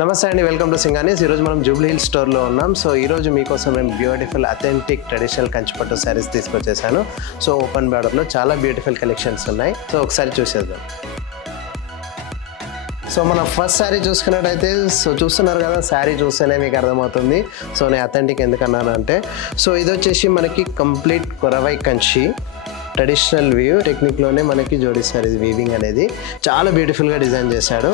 నమస్తే అండి, welcome to సింగానీస్. ఈరోజు మనం జూబ్లీ హిల్ స్టోర్లో ఉన్నాం. సో ఈరోజు మీకోసం నేను బ్యూటిఫుల్ అథెంటిక్ ట్రెడిషనల్ కంచిపట్టు శారీస్ తీసుకొచ్చేసాను. సో ఓపెన్ బార్డర్లో చాలా బ్యూటిఫుల్ కలెక్షన్స్ ఉన్నాయి. సో ఒకసారి చూసేద్దాం. సో మనం ఫస్ట్ శారీ చూసుకున్నట్టయితే చూస్తున్నారు కదా, శారీ చూస్తేనే మీకు అర్థమవుతుంది. సో నేను అథెంటిక్ ఎందుకన్నానంటే, సో ఇది వచ్చేసి మనకి complete Korvai Kanchi traditional view టెక్నిక్లోనే మనకి జోడిస్తారు. ఇది వీవింగ్ అనేది చాలా బ్యూటిఫుల్గా డిజైన్ చేశాడు.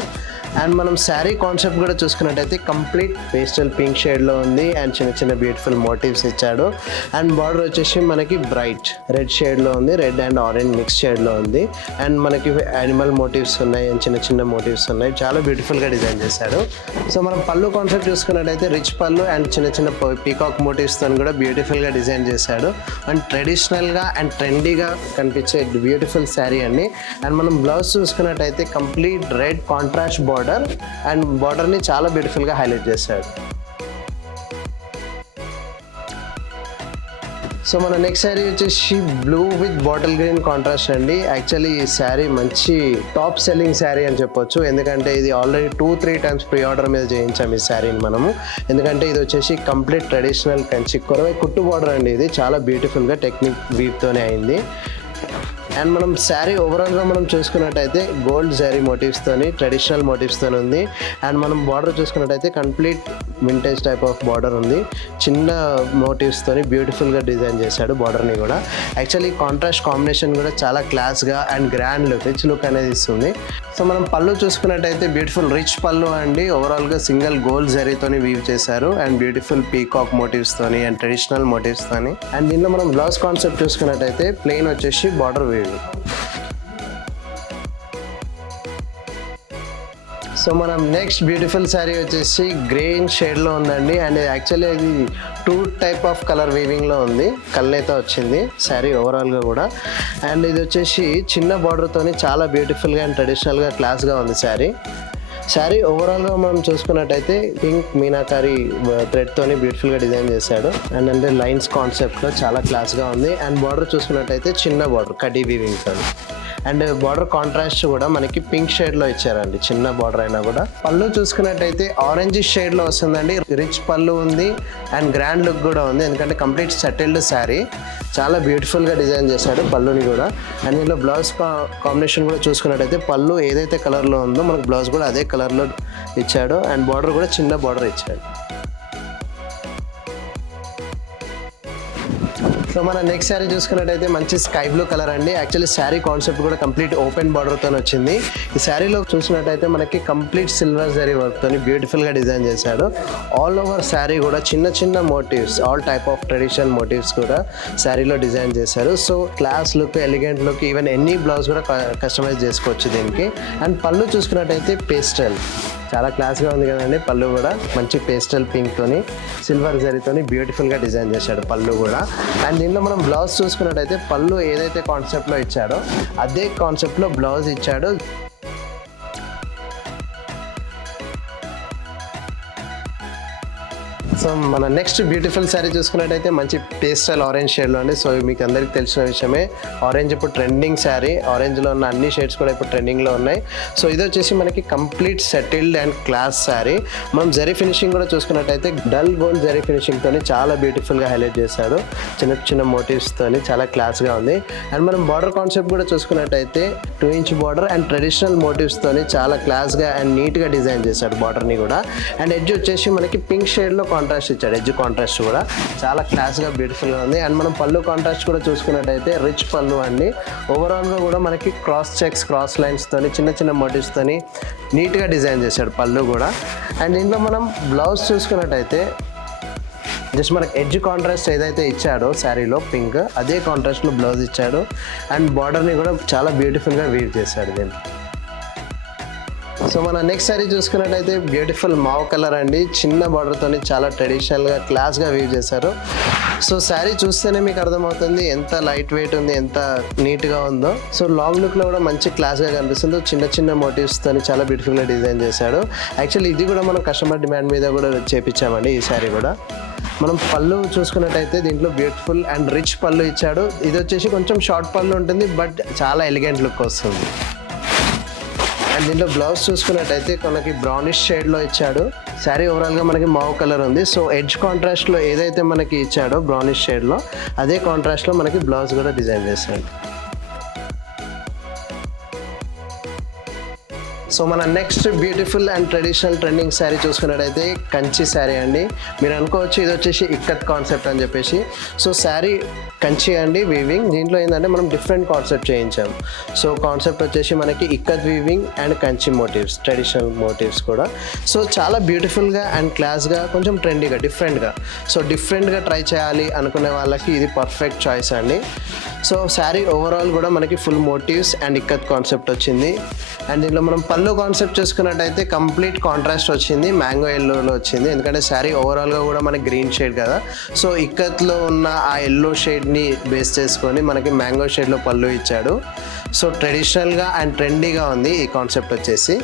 అండ్ మనం శారీ కాన్సెప్ట్ కూడా చూసుకున్నట్టయితే కంప్లీట్ పేస్టల్ పింక్ షేడ్లో ఉంది. అండ్ చిన్న చిన్న బ్యూటిఫుల్ మోటివ్స్ ఇచ్చాడు. అండ్ బార్డర్ వచ్చేసి మనకి బ్రైట్ రెడ్ షేడ్లో ఉంది, రెడ్ అండ్ ఆరెంజ్ మిక్స్ షేడ్లో ఉంది. అండ్ మనకి యానిమల్ మోటివ్స్ ఉన్నాయి అండ్ చిన్న చిన్న మోటివ్స్ ఉన్నాయి. చాలా బ్యూటిఫుల్గా డిజైన్ చేశాడు. సో మనం పళ్ళు కాన్సెప్ట్ చూసుకున్నట్టయితే రిచ్ పళ్ళు అండ్ చిన్న చిన్న పీకాక్ మోటివ్స్తో కూడా బ్యూటిఫుల్గా డిజైన్ చేశాడు. అండ్ ట్రెడిషనల్గా అండ్ ట్రెండీగా కనిపించే బ్యూటిఫుల్ శారీ అండి. అండ్ మనం బ్లౌజ్ చూసుకున్నట్టయితే complete red contrast border and బార్డర్ని చాలా బ్యూటిఫుల్గా హైలైట్ చేశాడు. సో మన నెక్స్ట్ శారీ వచ్చేసి blue with bottle green contrast అండి. యాక్చువల్లీ ఈ శారీ మంచి టాప్ సెల్లింగ్ శారీ అని చెప్పొచ్చు. ఎందుకంటే ఇది ఆల్రెడీ 2-3 టైమ్స్ ప్రీ ఆర్డర్ మీద చేయించాం ఈ శారీని మనము. ఎందుకంటే ఇది వచ్చేసి కంప్లీట్ ట్రెడిషనల్ కంచి కొరవై కుట్టు బార్డర్ అండి. ఇది చాలా బ్యూటిఫుల్గా టెక్నిక్ వీవ్తోనే అయింది. అండ్ మనం శారీ ఓవరాల్గా మనం చూసుకున్నట్టయితే గోల్డ్ శారీ మోటివ్స్తోని ట్రెడిషనల్ మోటివ్స్తో ఉంది. అండ్ మనం బార్డర్ చూసుకున్నట్టయితే complete vintage type of border ఉంది. చిన్న మోటివ్స్తోని బ్యూటిఫుల్గా డిజైన్ చేశాడు బార్డర్ని కూడా. యాక్చువల్లీ కాంట్రాస్ట్ కాంబినేషన్ కూడా చాలా క్లాస్గా and grand look, rich look అనేది ఇస్తుంది. సో మనం పళ్ళు చూసుకున్నట్టయితే బ్యూటిఫుల్ రిచ్ పళ్ళు అండి. ఓవరాల్గా సింగిల్ గోల్డ్ జరీతోని వీవ్ చేశారు అండ్ బ్యూటిఫుల్ పీకాక్ మోటివ్స్తోని అండ్ ట్రెడిషనల్ మోటివ్స్తోని. అండ్ దీనిలో మనం బ్లౌజ్ కాన్సెప్ట్ చూసుకున్నట్టయితే ప్లెయిన్ వచ్చేసి బార్డర్ వీవ్. సో మనం నెక్స్ట్ బ్యూటిఫుల్ శారీ వచ్చేసి గ్రీన్ షేడ్లో ఉందండి. అండ్ యాక్చువల్లీ ఇది 2 టైప్ ఆఫ్ కలర్ వీవింగ్లో ఉంది. కళ్ళైతే వచ్చింది శారీ ఓవరాల్గా కూడా. అండ్ ఇది వచ్చేసి చిన్న బార్డర్తోని చాలా బ్యూటిఫుల్గా అండ్ ట్రెడిషనల్గా క్లాస్గా ఉంది శారీ ఓవరాల్గా మనం చూసుకున్నట్టయితే పింక్ మీనాకారి థ్రెడ్తోని బ్యూటిఫుల్గా డిజైన్ చేశాడు. అండ్ అంటే లైన్స్ కాన్సెప్ట్లో చాలా క్లాస్గా ఉంది. అండ్ బార్డర్ చూసుకున్నట్టయితే చిన్న బార్డర్ కడ్డీ వీవింగ్తో. అండ్ బార్డర్ కాంట్రాస్ట్ కూడా మనకి పింక్ షేడ్లో ఇచ్చారండి, చిన్న బార్డర్ అయినా కూడా. పళ్ళు చూసుకున్నట్టయితే ఆరెంజ్ షేడ్లో వస్తుందండి. రిచ్ పళ్ళు ఉంది అండ్ గ్రాండ్ లుక్ కూడా ఉంది. ఎందుకంటే కంప్లీట్ సెటిల్డ్ శారీ చాలా బ్యూటిఫుల్గా డిజైన్ చేశాడు పళ్ళుని కూడా. అండ్ ఇందులో బ్లౌజ్ కాంబినేషన్ కూడా చూసుకున్నట్టయితే పళ్ళు ఏదైతే కలర్లో ఉందో మనకు బ్లౌజ్ కూడా అదే కలర్లో ఇచ్చాడు. అండ్ బార్డర్ కూడా చిన్న బార్డర్ ఇచ్చాడు. సో మన నెక్స్ట్ శారీ చూసుకున్నట్టయితే మంచి స్కై బ్లూ కలర్ అండి. యాక్చువల్లీ శారీ కాన్సెప్ట్ కూడా కంప్లీట్ ఓపెన్ బార్డర్తో వచ్చింది. ఈ శారీలో చూసినట్టయితే మనకి కంప్లీట్ సిల్వర్ జరీ వర్క్తో బ్యూటిఫుల్గా డిజైన్ చేశాడు. ఆల్ ఓవర్ శారీ కూడా చిన్న చిన్న motifs, all type of traditional motifs కూడా శారీలో డిజైన్ చేశారు. So class look, elegant look, even any blouse కూడా కస్టమైజ్ చేసుకోవచ్చు దీనికి. అండ్ పళ్ళు చూసుకున్నట్టయితే పేస్టల్ చాలా క్లాస్గా ఉంది కదండి. పళ్ళు కూడా మంచి పేస్టల్ పింక్తోని సిల్వర్ జరీతోని బ్యూటిఫుల్గా డిజైన్ చేశాడు పళ్ళు కూడా. అండ్ దీనిలో మనం బ్లౌజ్ చూసుకున్నట్టయితే పళ్ళు ఏదైతే కాన్సెప్ట్లో ఇచ్చాడో అదే కాన్సెప్ట్లో బ్లౌజ్ ఇచ్చాడు. సో మన నెక్స్ట్ బ్యూటిఫుల్ శారీ చూసుకున్నట్టయితే మంచి పేస్టల్ ఆరెంజ్ షేడ్లో అండి. సో మీకు అందరికీ తెలిసిన విషయమే, ఆరెంజ్ ఇప్పుడు ట్రెండింగ్ శారీ. ఆరెంజ్లో ఉన్న అన్ని షేడ్స్ కూడా ఇప్పుడు ట్రెండింగ్లో ఉన్నాయి. సో ఇది వచ్చేసి మనకి complete settled and class sari. మనం జరీ ఫినిషింగ్ కూడా చూసుకున్నట్టయితే డల్ గోల్డ్ జరీ ఫినిషింగ్తో చాలా బ్యూటిఫుల్గా హైలైట్ చేశాడు. చిన్న చిన్న మోటివ్స్తో చాలా క్లాస్గా ఉంది. అండ్ మనం బార్డర్ కాన్సెప్ట్ కూడా చూసుకున్నట్టయితే 2 ఇంచ్ బార్డర్ అండ్ ట్రెడిషనల్ మోటివ్స్తో చాలా క్లాస్గా అండ్ నీట్గా డిజైన్ చేశాడు బార్డర్ని కూడా. అండ్ ఎడ్జ్ వచ్చేసి మనకి పింక్ షేడ్లో కాంట్రాస్ట్ ఇచ్చాడు. ఎడ్జ్ కాంట్రాస్ట్ కూడా చాలా క్లాస్గా బ్యూటిఫుల్గా ఉంది. అండ్ మనం పళ్ళు కాంట్రాస్ట్ కూడా చూసుకున్నట్టయితే రిచ్ పళ్ళు అండి. ఓవరాల్గా కూడా మనకి క్రాస్ చెక్స్, క్రాస్ లైన్స్తోని చిన్న చిన్న మోటివ్స్తోని నీట్గా డిజైన్ చేశాడు పళ్ళు కూడా. అండ్ దీంట్లో మనం బ్లౌజ్ చూసుకున్నట్టయితే జస్ట్ మనకి ఎడ్జ్ కాంట్రాస్ట్ ఏదైతే ఇచ్చాడో శారీలో పింక్, అదే కాంట్రాస్ట్లో బ్లౌజ్ ఇచ్చాడు. అండ్ బార్డర్ని కూడా చాలా బ్యూటిఫుల్గా వీవ్ చేశాడు దీంట్లో. సో మన నెక్స్ట్ శారీ చూసుకున్నట్టయితే బ్యూటిఫుల్ మావ్ కలర్ అండి. చిన్న బార్డర్తో చాలా ట్రెడిషనల్గా క్లాస్గా వీవ్ చేశారు. సో శారీ చూస్తేనే మీకు అర్థమవుతుంది ఎంత లైట్ వెయిట్ ఉంది, ఎంత నీట్గా ఉందో. సో లాంగ్ లుక్లో కూడా మంచి క్లాస్గా కనిపిస్తుంది. చిన్న చిన్న మోటివ్స్తో చాలా బ్యూటిఫుల్గా డిజైన్ చేశాడు. యాక్చువల్లీ ఇది కూడా మనం కస్టమర్ డిమాండ్ మీద కూడా చేపించామండి ఈ శారీ కూడా. మనం పళ్ళు చూసుకున్నట్టయితే దీంట్లో బ్యూటిఫుల్ అండ్ రిచ్ పళ్ళు ఇచ్చాడు. ఇది వచ్చేసి కొంచెం షార్ట్ పళ్ళు ఉంటుంది, బట్ చాలా ఎలిగెంట్ లుక్ వస్తుంది. అండ్ దీంట్లో బ్లౌజ్ చూసుకున్నట్టయితే మనకి బ్రౌనిష్ షేడ్లో ఇచ్చాడు. శారీ ఓవరాల్గా మనకి మావ్ కలర్ ఉంది. సో ఎడ్జ్ కాంట్రాస్ట్లో ఏదైతే మనకి ఇచ్చాడో బ్రౌనిష్ షేడ్లో అదే కాంట్రాస్ట్లో మనకి బ్లౌజ్ కూడా డిజైన్ చేశాడు. సో మన next beautiful and traditional trending sari చూసుకున్నట్టయితే కంచి శారీ అండి. మీరు అనుకోవచ్చు ఇది వచ్చేసి ఇక్కత్ కాన్సెప్ట్ అని చెప్పేసి. సో శారీ కంచి అండి వీవింగ్. దీంట్లో ఏంటంటే మనం డిఫరెంట్ కాన్సెప్ట్ చేయించాము. సో కాన్సెప్ట్ వచ్చేసి మనకి ikat weaving and Kanchi motifs, traditional motifs కూడా. సో చాలా బ్యూటిఫుల్గా అండ్ క్లాస్గా, కొంచెం ట్రెండీగా, డిఫరెంట్గా. సో డిఫరెంట్గా ట్రై చేయాలి అనుకునే వాళ్ళకి ఇది పర్ఫెక్ట్ చాయిస్ అండి. సో శారీ ఓవరాల్ కూడా మనకి full motifs and ikat concept వచ్చింది. అండ్ దీంట్లో మనం పళ్ళు కాన్సెప్ట్ చూసుకున్నట్టయితే కంప్లీట్ కాంట్రాస్ట్ వచ్చింది, మ్యాంగో ఎల్లోలో వచ్చింది. ఎందుకంటే శారీ ఓవరాల్గా కూడా మనకి గ్రీన్ షేడ్ కదా. సో ఇక్కత్లో ఉన్న ఆ ఎల్లో షేడ్ని బేస్ చేసుకొని మనకి మ్యాంగో షేడ్లో పళ్ళు ఇచ్చాడు. సో ట్రెడిషనల్గా అండ్ ట్రెండీగా ఉంది ఈ కాన్సెప్ట్ వచ్చేసి.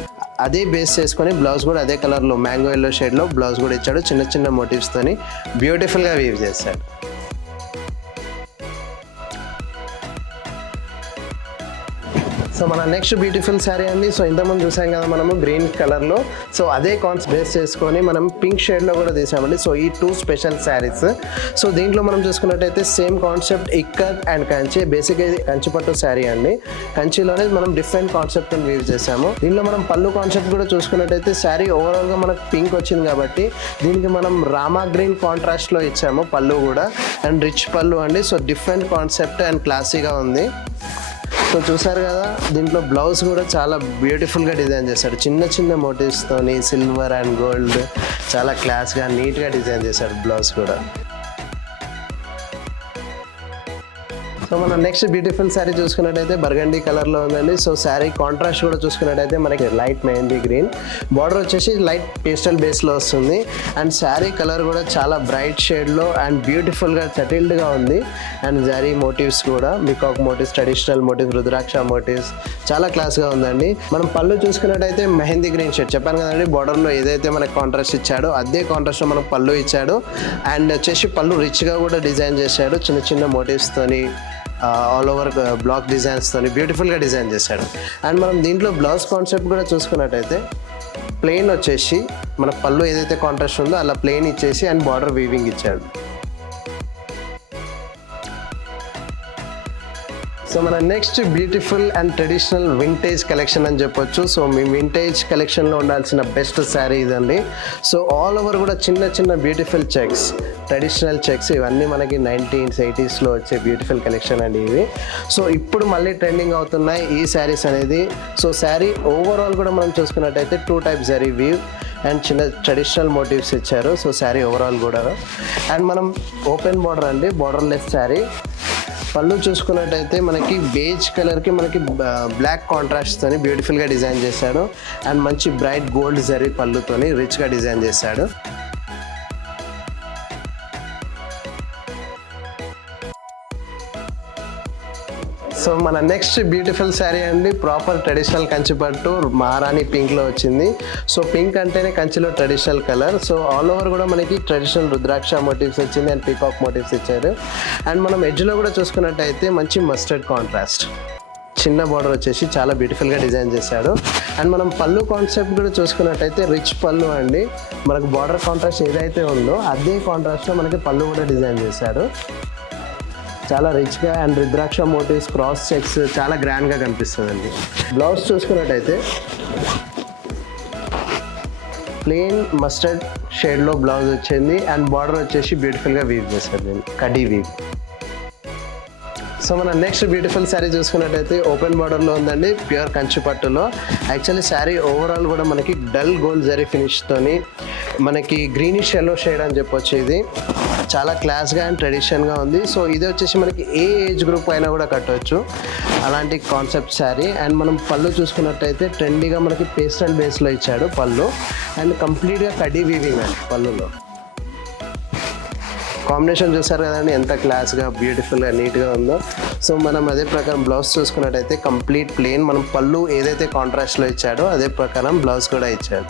అదే బేస్ చేసుకొని బ్లౌజ్ కూడా అదే కలర్లో మ్యాంగో ఎల్లో షేడ్లో బ్లౌజ్ కూడా ఇచ్చాడు. చిన్న చిన్న మోటివ్స్తోని బ్యూటిఫుల్గా వీవ్ చేశాడు. సో మన నెక్స్ట్ బ్యూటిఫుల్ శారీ అండి. సో ఇంతకుముందు చూసాం కదా మనము గ్రీన్ కలర్లో. సో అదే కాన్సెప్ట్ బేస్ చేసుకొని మనం పింక్ షేడ్లో కూడా తీసామండి. సో ఈ 2 స్పెషల్ శారీస్. సో దీంట్లో మనం చూసుకున్నట్టయితే same concept ikat and Kanchi. బేసిక్గా ఇది కంచిపట్టు శారీ అండి. కంచిలోనే మనం డిఫరెంట్ కాన్సెప్ట్ వీవ్ చేసాము. దీనిలో మనం పళ్ళు కాన్సెప్ట్ కూడా చూసుకున్నట్టయితే శారీ ఓవరాల్గా మనకు పింక్ వచ్చింది కాబట్టి దీనికి మనం రామా గ్రీన్ కాంట్రాస్ట్లో ఇచ్చాము పళ్ళు కూడా. అండ్ రిచ్ పళ్ళు అండి. సో డిఫరెంట్ కాన్సెప్ట్ అండ్ క్లాసీగా ఉంది. సో చూసారు కదా, దీంట్లో బ్లౌజ్ కూడా చాలా బ్యూటిఫుల్గా డిజైన్ చేశాడు. చిన్న చిన్న మోటివ్స్తోని సిల్వర్ అండ్ గోల్డ్ చాలా క్లాస్గా నీట్గా డిజైన్ చేశాడు బ్లౌజ్ కూడా. సో మన నెక్స్ట్ బ్యూటిఫుల్ శారీ చూసుకున్నట్టయితే బర్గండీ కలర్లో ఉందండి. సో శారీ కాంట్రాస్ట్ కూడా చూసుకున్నట్టయితే మనకి లైట్ మెహందీ గ్రీన్, బార్డర్ వచ్చేసి లైట్ పేస్టల్ బేస్లో వస్తుంది. అండ్ శారీ కలర్ కూడా చాలా బ్రైట్ షేడ్లో అండ్ బ్యూటిఫుల్గా సెటిల్డ్గా ఉంది. అండ్ శారీ మోటివ్స్ కూడా మికాక్ మోటివ్స్, ట్రెడిషనల్ మోటివ్స్, రుద్రాక్ష మోటివ్స్ చాలా క్లాస్గా ఉందండి. మనం పళ్ళు చూసుకున్నట్టయితే మెహందీ గ్రీన్ షేడ్ చెప్పాను కదండి. బార్డర్లో ఏదైతే మనకి కాంట్రాస్ట్ ఇచ్చాడో అదే కాంట్రాస్ట్లో మనకు పళ్ళు ఇచ్చాడు. అండ్ వచ్చేసి పళ్ళు రిచ్గా కూడా డిజైన్ చేశాడు. చిన్న చిన్న మోటివ్స్తోని ఆల్ ఓవర్ బ్లాక్ డిజైన్స్తో బ్యూటిఫుల్గా డిజైన్ చేశాడు. అండ్ మనం దీంట్లో బ్లౌజ్ కాన్సెప్ట్ కూడా చూసుకున్నట్టయితే ప్లెయిన్ వచ్చేసి మన పళ్ళు ఏదైతే కాంట్రాస్ట్ ఉందో అలా ప్లెయిన్ ఇచ్చేసి అండ్ బార్డర్ వీవింగ్ ఇచ్చాడు. సో మన next beautiful and traditional vintage collection అని చెప్పొచ్చు. సో మీ వింటేజ్ కలెక్షన్లో ఉండాల్సిన బెస్ట్ శారీ ఇదండి. సో ఆల్ ఓవర్ కూడా చిన్న చిన్న బ్యూటిఫుల్ చెక్స్, ట్రెడిషనల్ చెక్స్, ఇవన్నీ మనకి 19s, 80sలో వచ్చే బ్యూటిఫుల్ కలెక్షన్ అండి ఇవి. సో ఇప్పుడు మళ్ళీ ట్రెండింగ్ అవుతున్నాయి ఈ శారీస్ అనేది. సో శారీ ఓవరాల్ కూడా మనం చూసుకున్నట్టయితే 2 types జరీ వీవ్ అండ్ చిన్న ట్రెడిషనల్ మోటివ్స్ ఇచ్చారు. సో శారీ ఓవరాల్ కూడా. అండ్ మనం ఓపెన్ బార్డర్ అండి, బార్డర్లెస్ శారీ. పళ్ళు చూసుకున్నట్టయితే మనకి బేజ్ కలర్కి మనకి బ్లాక్ కాంట్రాస్ట్తోని బ్యూటిఫుల్గా డిజైన్ చేశాడు. అండ్ మంచి బ్రైట్ గోల్డ్ జరీ పళ్ళుతోని రిచ్గా డిజైన్ చేశాడు. సో మన నెక్స్ట్ బ్యూటిఫుల్ శారీ అండి, ప్రాపర్ ట్రెడిషనల్ కంచిపట్టు మహారాణి పింక్లో వచ్చింది. సో పింక్ అంటేనే కంచిలో traditional colour. So all over కూడా మనకి ట్రెడిషనల్ రుద్రాక్ష మోటివ్స్ వచ్చింది అండ్ పీకాక్ మోటివ్స్ ఇచ్చారు. అండ్ మనం ఎడ్జ్లో కూడా చూసుకున్నట్టయితే మంచి మస్టర్డ్ కాంట్రాస్ట్, చిన్న బార్డర్ వచ్చేసి చాలా బ్యూటిఫుల్గా డిజైన్ చేశాడు. అండ్ మనం పళ్ళు కాన్సెప్ట్ కూడా చూసుకున్నట్టయితే రిచ్ పళ్ళు అండి. మనకు బార్డర్ కాంట్రాస్ట్ ఏదైతే ఉందో అదే కాంట్రాస్ట్లో మనకి పళ్ళు కూడా డిజైన్ చేశాడు. చాలా రిచ్గా and rudraksha motifs, cross checks చాలా గ్రాండ్గా కనిపిస్తుందండి. బ్లౌజ్ చూసుకున్నట్టయితే ప్లెయిన్ మస్టర్డ్ షేడ్లో బ్లౌజ్ వచ్చింది అండ్ బార్డర్ వచ్చేసి బ్యూటిఫుల్గా వీవ్ చేశారు, కడీ వీవ్. సో మన నెక్స్ట్ బ్యూటిఫుల్ శారీ చూసుకున్నట్టయితే ఓపెన్ బార్డర్లో ఉందండి, ప్యూర్ కంచిపట్టులో. యాక్చువల్లీ శారీ ఓవరాల్ కూడా మనకి డల్ గోల్డ్ జరీ ఫినిష్తోని మనకి గ్రీనిష్ ఎల్లో షేడ్ అని చెప్పొచ్చు. ఇది చాలా క్లాస్గా అండ్ ట్రెడిషన్గా ఉంది. సో ఇది వచ్చేసి మనకి ఏ ఏజ్ గ్రూప్ అయినా కూడా కట్టవచ్చు అలాంటి కాన్సెప్ట్ శారీ. అండ్ మనం పళ్ళు చూసుకున్నట్టయితే ట్రెండీగా మనకి పేస్టల్ బేస్లో ఇచ్చాడు పళ్ళు. అండ్ కంప్లీట్గా కడీ వీవింగ్ అండి పళ్ళులో. కాంబినేషన్ చూసారు కదండి ఎంత క్లాస్గా, బ్యూటిఫుల్గా, నీట్గా ఉందో. సో మనం అదే ప్రకారం బ్లౌజ్ చూసుకున్నట్టయితే కంప్లీట్ ప్లెయిన్, మనం పళ్ళు ఏదైతే కాంట్రాస్ట్లో ఇచ్చాడో అదే ప్రకారం బ్లౌజ్ కూడా ఇచ్చాడు.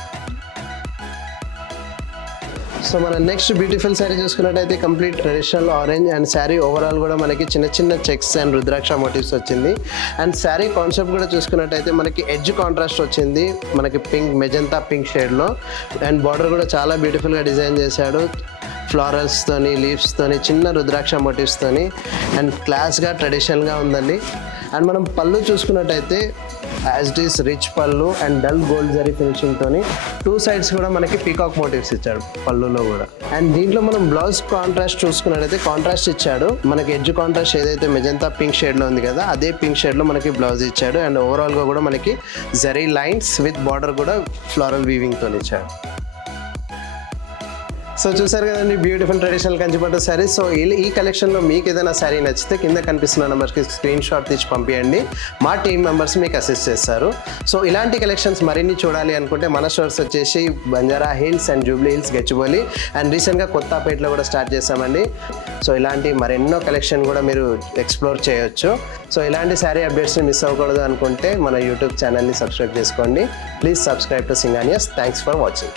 సో మన నెక్స్ట్ బ్యూటిఫుల్ శారీ చూసుకున్నట్టయితే complete traditional orange and sari overall కూడా మనకి చిన్న చిన్న చెక్స్ అండ్ రుద్రాక్ష మోటివ్స్ వచ్చింది. అండ్ శారీ కాన్సెప్ట్ కూడా చూసుకున్నట్టయితే మనకి ఎడ్జ్ కాంట్రాస్ట్ వచ్చింది, మనకి పింక్ మెజంతా పింక్ షేడ్లో. అండ్ బార్డర్ కూడా చాలా బ్యూటిఫుల్గా డిజైన్ చేశాడు, ఫ్లారల్స్తోని లీవ్స్తోని చిన్న రుద్రాక్ష మోటివ్స్తోని అండ్ క్లాస్గా ట్రెడిషనల్గా ఉందండి. అండ్ మనం పళ్ళు చూసుకున్నట్టయితే as it is rich pallu and dull gold zari ఫినిషింగ్తోని 2 సైడ్స్ కూడా మనకి పీకాక్ మోటివ్స్ ఇచ్చాడు పళ్ళులో కూడా. అండ్ దీంట్లో మనం బ్లౌజ్ కాంట్రాస్ట్ చూసుకున్నట్టయితే కాంట్రాస్ట్ ఇచ్చాడు, మనకి ఎడ్జ్ కాంట్రాస్ట్ ఏదైతే మెజంతా పింక్ షేడ్లో ఉంది కదా అదే పింక్ షేడ్లో మనకి బ్లౌజ్ ఇచ్చాడు. అండ్ ఓవరాల్గా కూడా మనకి జరీ లైన్స్ విత్ బార్డర్ కూడా ఫ్లోరల్ వీవింగ్తో ఇచ్చాడు. సో చూసారు కదండి బ్యూటిఫుల్ ట్రెడిషనల్ కంచిపట్టు శారీ. సో ఈ కలెక్షన్లో మీకు ఏదైనా శారీ నచ్చితే కింద కనిపిస్తున్న నెంబర్స్కి స్క్రీన్ షాట్ తీసి పంపించండి, మా టీమ్ మెంబర్స్ మీకు అసిస్ట్ చేస్తారు. సో ఇలాంటి కలెక్షన్స్ మరిన్ని చూడాలి అనుకుంటే మన స్టోర్స్ వచ్చేసి Banjara hills and Jubilee hills, Gachibowli and రీసెంట్గా కొత్తపేటలో కూడా స్టార్ట్ చేసామండి. సో ఇలాంటి మరెన్నో కలెక్షన్ కూడా మీరు ఎక్స్ప్లోర్ చేయొచ్చు. సో ఇలాంటి శారీ అప్డేట్స్ని మిస్ అవ్వకూడదు అనుకుంటే మన యూట్యూబ్ ఛానల్ని సబ్స్క్రైబ్ చేసుకోండి. Please subscribe to Singhania's. Thanks for watching.